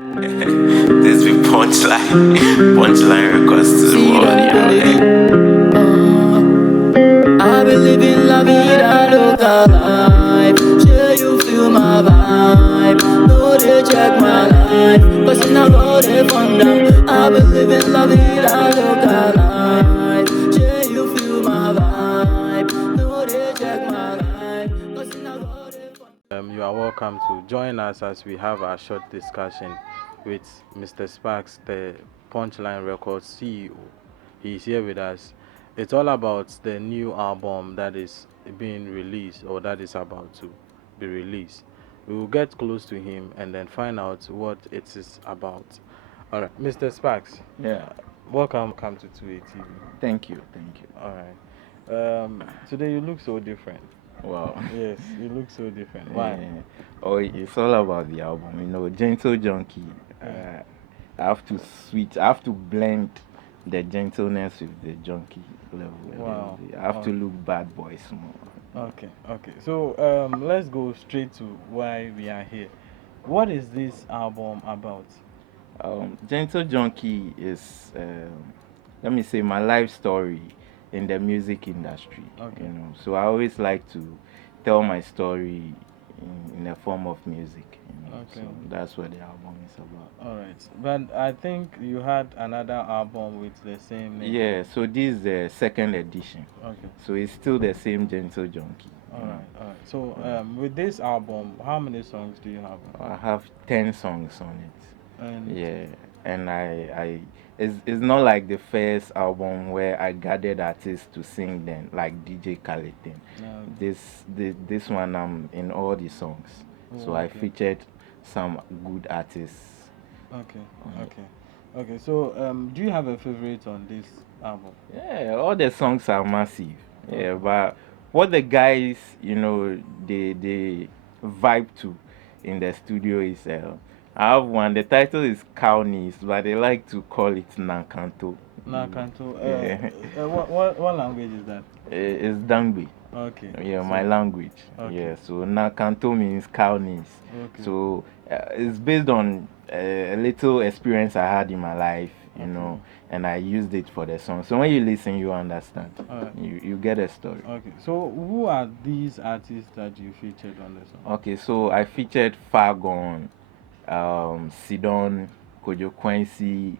This be punchline records to the See world, that you I be living la vida loca life. Sure you feel my vibe. No they check my life, cause you not go they fun down. I be living la vida loca life. Sure you feel my vibe. No they check my life, cause you not go they fun. You are welcome to join us as we have our short discussion with Mr. Sparks, the Punchline Records CEO. He's here with us. It's all about the new album that is being released or that is about to be released. We will get close to him and then find out what it is about. All right, Mr. Sparks, Yeah, welcome to 2A TV. thank you, thank you. All right. Today you look so different. Wow. Yes, you look so different. Why? Yeah. Oh, it's all about the album, Gentle Junkie. Yeah. I have to switch, I have to blend the gentleness with the junkie level. Wow. I have to look bad boy small. Okay. So let's go straight to why we are here. What is this album about? Gentle Junkie is, let me say, my life story in the music industry. Okay. So I always like to tell my story in the form of music. Okay. So that's what the album is about. All right. But I think you had another album with the same name. Yeah. So this is the second edition. Okay. So it's still the same Gentle Junkie. All right. So with this album, how many songs do you have? I have 10 songs on it. And Yeah, and it's not like the first album where I gathered artists to sing them, like DJ Khaled thing. No. This one I'm in all the songs, so I Okay. featured some good artists. Okay. So do you have a favorite on this album? Yeah, all the songs are massive. Yeah, but what the guys, they vibe to in the studio is I have one. The title is Cownies, but they like to call it Nankanto. Nakanto. Yeah. What language is that? It's Dangbi. Okay. Yeah, So- my language. Okay. Yeah, so Nankanto means Cownies. Okay. So it's based on a little experience I had in my life, and I used it for the song. So when you listen, you understand. Alright. You get a story. Okay, so who are these artists that you featured on the song? Okay, so I featured Fargon, Sidon, Kojo Quincy,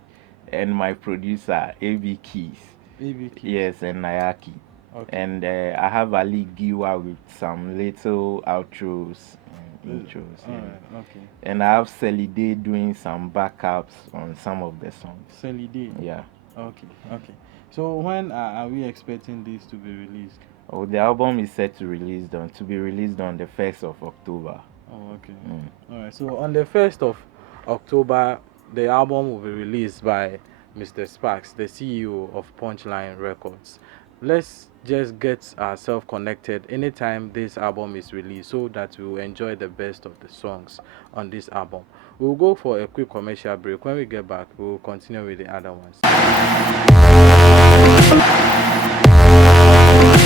and my producer AB Keys. AB Keys. Yes, and Nayaki. Okay. And I have Ali Giwa with some little outros and intros. Yeah. Alright, okay. And I have Celide doing some backups on some of the songs. Celide. Yeah. Okay. So when are we expecting this to be released? Oh, the album is set to be released on the 1st of October. Oh, okay. Alright, so on the 1st of October, the album will be released by Mr. Sparks, the CEO of Punchline Records. Let's just get ourselves connected anytime this album is released so that we will enjoy the best of the songs on this album. We'll go for a quick commercial break. When we get back, we will continue with the other ones.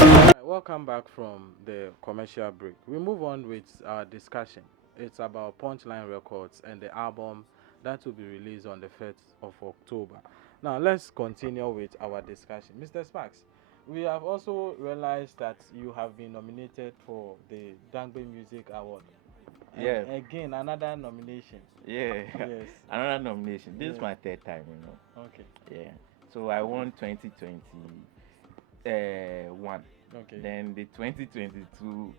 Alright, welcome back from the commercial break. We move on with our discussion. It's about Punchline Records and the album that will be released on the 1st of October. Now, let's continue with our discussion. Mr. Sparks, we have also realized that you have been nominated for the Dangbe Music Award. And Yeah. again, another nomination. Yeah. Yes. Another nomination. This is Yeah. my third time, Okay. Yeah. So I won 2021. Okay. Then the 2022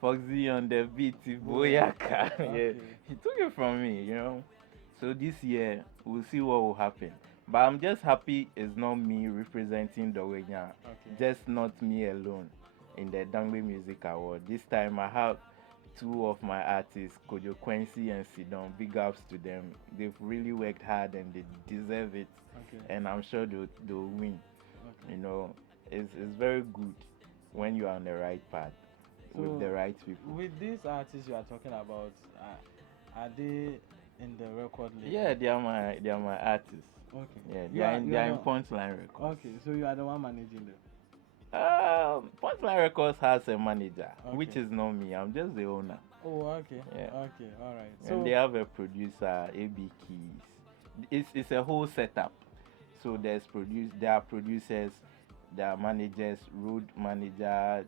Foxy on the beat Boyaka. Yeah. Okay. He took it from me, So this year we'll see what will happen. But I'm just happy it's not me representing the Wenya. Okay. Just not me alone in the Dangbe Music Award. This time I have two of my artists, Kojo Quincy and Sidon. Big ups to them. They've really worked hard and they deserve it. Okay. And I'm sure they'll win. Okay. It's very good when you are on the right path with So, the right people. With these artists you are talking about, are they in the record label? Yeah, they are my artists. Okay. Yeah, You they are in not- Punchline Records. Okay, so you are the one managing them. Punchline Records has a manager, which Okay. is not me. I'm just the owner. Oh, okay. Yeah. Okay, all right. So And they have a producer, AB Keys. It's a whole setup. So there are producers, there are managers, road manager,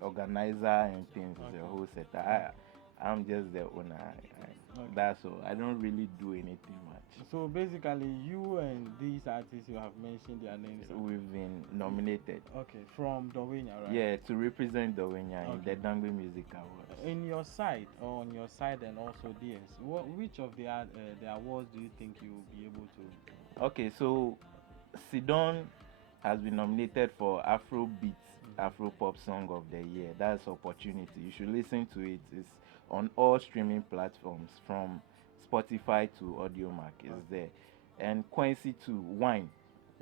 organizer, and things. It's a Okay. whole setup. I'm just the owner. Okay. That's all. I don't really do anything much. So basically, you and these artists you have mentioned their names. We've been nominated. Okay, from Dovenia, right? Yeah, to represent Dovenia in Okay. the Dangwe Music Awards. In your side, or on your side, and also theirs, which of the awards do you think you will be able to? Okay, so Sidon has been nominated for Afro Beats, Afro Pop Song of the Year. That's opportunity. You should listen to it. It's on all streaming platforms from Spotify to AudioMac. It's there. And Quincy too, Wine.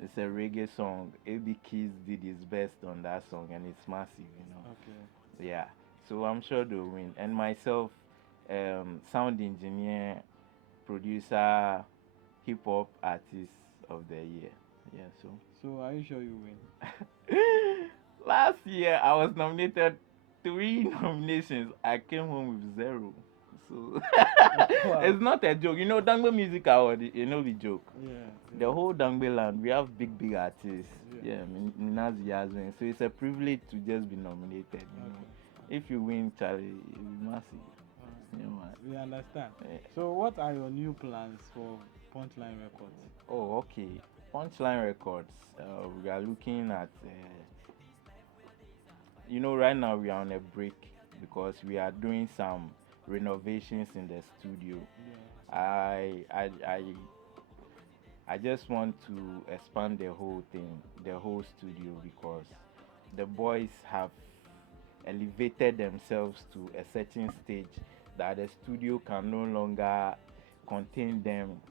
It's a reggae song. AB Keys did his best on that song, and it's massive, you know. Okay. Yeah. So I'm sure they'll win. And myself, sound engineer, producer, hip hop artist of the year. Yeah. So are you sure you win? Last year I was nominated 3 nominations. I came home with 0. So Wow. it's not a joke. You know, Dangbe Music Award, you know the joke. Yeah. The whole Dangbe land, we have big artists. Yeah. Yeah, Minazi Yazwin. So it's a privilege to just be nominated. You know, if you win, Charlie, it'll be massive. You know, man. We understand. Yeah. So what are your new plans for Punchline Records? Oh, okay. Punchline Records. We are looking at. You know, right now we are on a break because we are doing some renovations in the studio. Yeah. I just want to expand the whole thing, the whole studio, because the boys have elevated themselves to a certain stage that the studio can no longer contain them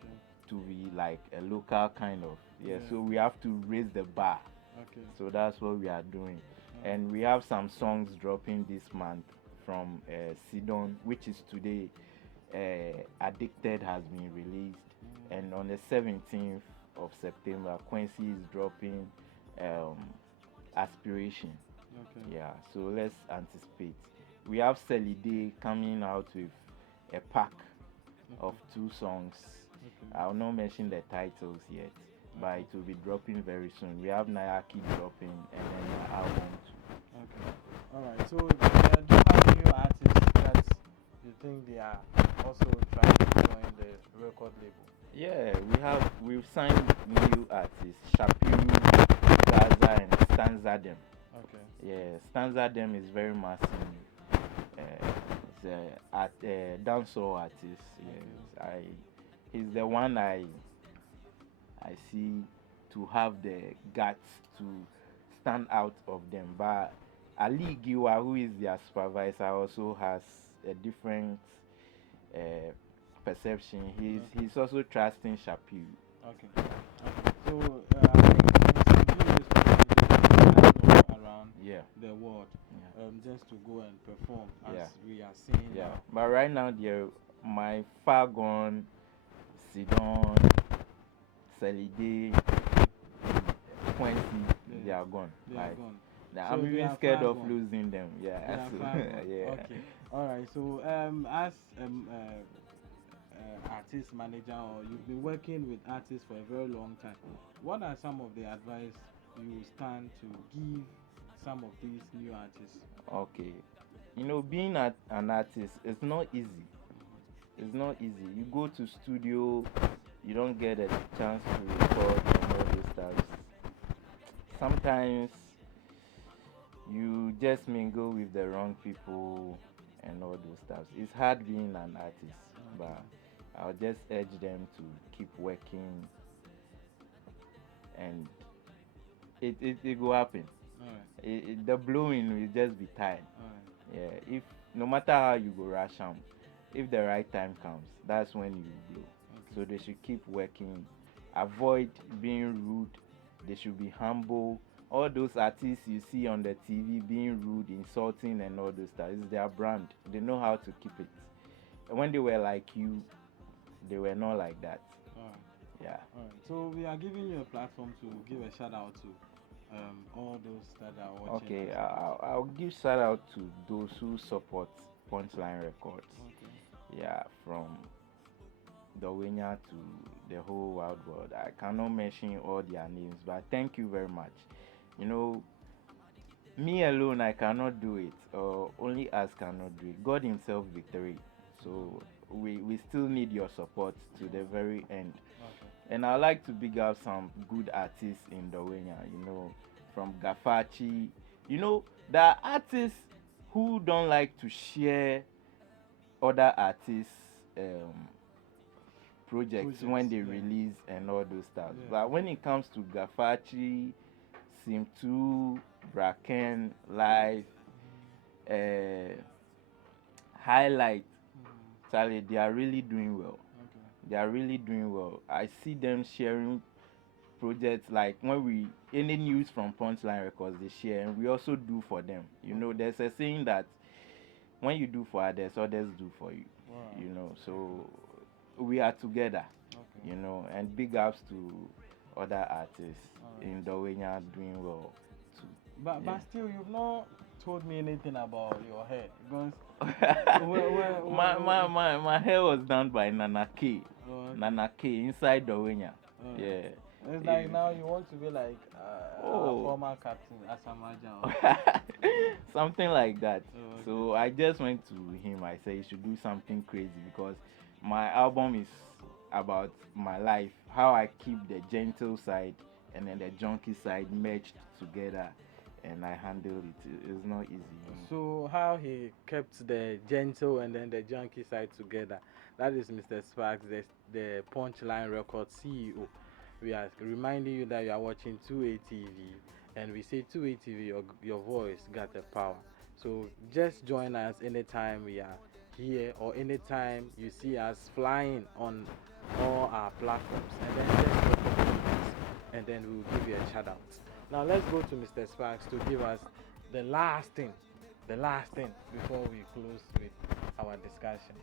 Okay. to be like a local kind of. Yeah. So we have to raise the bar. Okay. So that's what we are doing. And we have some songs dropping this month from Sidon, which is today. Addicted has been released, and on the 17th of September, Quincy is dropping Aspiration. Okay. Yeah, so let's anticipate. We have Celide coming out with a pack of 2 songs. Okay. I'll not mention the titles yet, but it will be dropping very soon. We have Nayaki dropping, and then the album too. Okay. All right. So do you have new artists that you think they are also trying to join the record label? Yeah, we've signed new artists, Shapiru, Gaza, and Stanza Dem. Okay. Yeah, Stanza Dem is very massive. It's a dancehall artist. Yes, he's the one I see to have the guts to stand out of them. But Ali Giwa, who is their supervisor, also has a different perception. He's also trusting Shapiru. Okay. So around the world, just to go and perform as we are seeing. Yeah. Now. But right now, my far gone Sidon, Celide, Quincy, they are gone. They are gone. I'm even scared of losing them. Yeah. Yeah. Okay. All right. So as artist manager, or you've been working with artists for a very long time, what are some of the advice you stand to give some of these new artists? Okay. You know, being an artist, it's not easy. It's not easy. You go to studio, you don't get a chance to record and all those stuff. Sometimes you just mingle with the wrong people and all those stuff. It's hard being an artist, but I'll just urge them to keep working, and it will happen. The blowing will just be time. Yeah, if no matter how you go rush them, if the right time comes, that's when you blow. So they should keep working, avoid being rude. They should be humble. All those artists you see on the TV being rude, insulting, and all those stuff, it's their brand. They know how to keep it. And when they were like you, they were not like that. Yeah. Alright. So we are giving you a platform to give a shout out to all those that are watching. Okay, I'll give shout out to those who support Punchline Records. Okay. Yeah, from Dawenya to the whole wide world. I cannot mention all their names, but thank you very much. You know, me alone, I cannot do it, or only us cannot do it. God Himself victory. So we still need your support to the very end. Okay. And I like to big up some good artists in Dawenya, you know, from Gafachi. You know, there are artists who don't like to share other artists' projects when they Yeah. release and all those stuff. Yeah. But when it comes to Gafachi, Sim2, Braken, Live, Highlight, Charlie, they are really doing well. Okay. They are really doing well. I see them sharing projects like when we any news from Punchline Records they share, and we also do for them. You know, there's a saying that when you do for others, others do for you. Wow. You know, so we are together. Okay. You know, and big ups to other artists Alright. in Dawenya doing well too. But Yeah. still, you've not told me anything about your hair because my hair was done by Nana K. Oh, okay. Nana K inside Dawenya. Oh. Yeah. It's like now you want to be like our Oh. former captain Asamaja. Something like that. Oh, okay. So I just went to him. I said he should do something crazy because my album is about my life, how I keep the gentle side and then the junkie side merged together, and I handle it. It's not easy. You know. So how he kept the gentle and then the junkie side together. That is Mr. Sparks, the Punchline Records CEO. We are reminding you that you are watching 2A TV, and we say 2A TV, your voice got the power. So just join us anytime we are here or anytime you see us flying on all our platforms, and then just look for us, and then we will give you a shout out. Now let's go to Mr. Sparks to give us the last thing before we close with our discussion.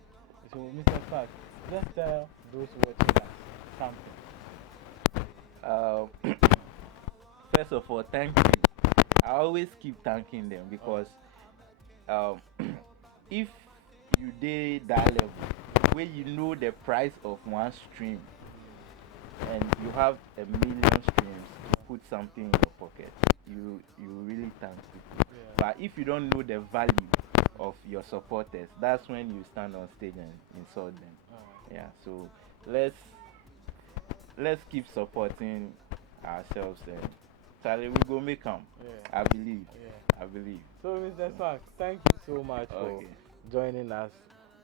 So Mr. Sparks, just tell those watching us something. First of all, thank you. I always keep thanking them because if you did that level where you know the price of one stream and you have 1 million streams to put something in your pocket, you really thank people. Yeah. But if you don't know the value of your supporters, that's when you stand on stage and insult them. Yeah, so let's keep supporting ourselves, and Charlie, we go make them. Yeah. I believe. Yeah. I believe. So Mr. Sparks, thank you so much for joining us.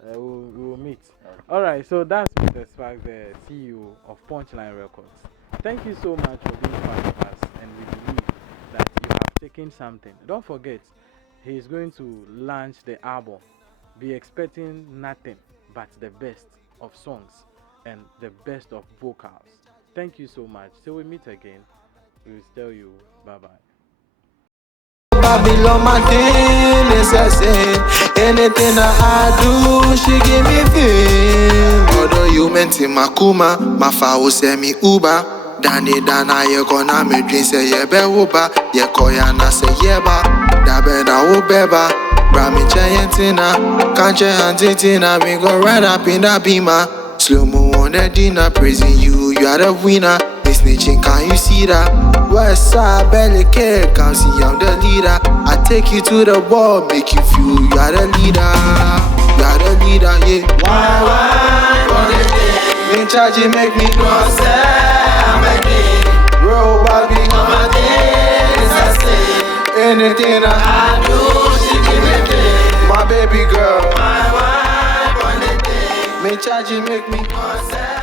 We will meet. Okay. Alright, so that's Mr. Sparks, the CEO of Punchline Records. Thank you so much for being part of us, and we believe that you have taken something. Don't forget, he is going to launch the album. Be expecting nothing but the best of songs and the best of vocals. Thank you so much. Till we meet again, we will tell you bye bye. Babylon, my thing is a sin. Anything I do, she give me feel. Although you meant in Makuma, my father send me Uber. Danny Dana, you gonna me drink, say ye be uba. Ye koyana say yeba. Dabena ubeba. Brami chayentina. Kanche hantitina. We go right up in that beamer. Slow mo on the dinner, praising you, you are the winner. This snitching, can you see that? West side, belly cake, can't see I'm the leader. I take you to the wall, make you feel you are the leader. You are the leader, yeah. Why, for the day? In charge, you make me go say, I'm a king. Bro, Bobby, I'm a day, it's a sin. Anything I do, she give me pain. My baby girl, my wife on the day. Me charge, you make me go say.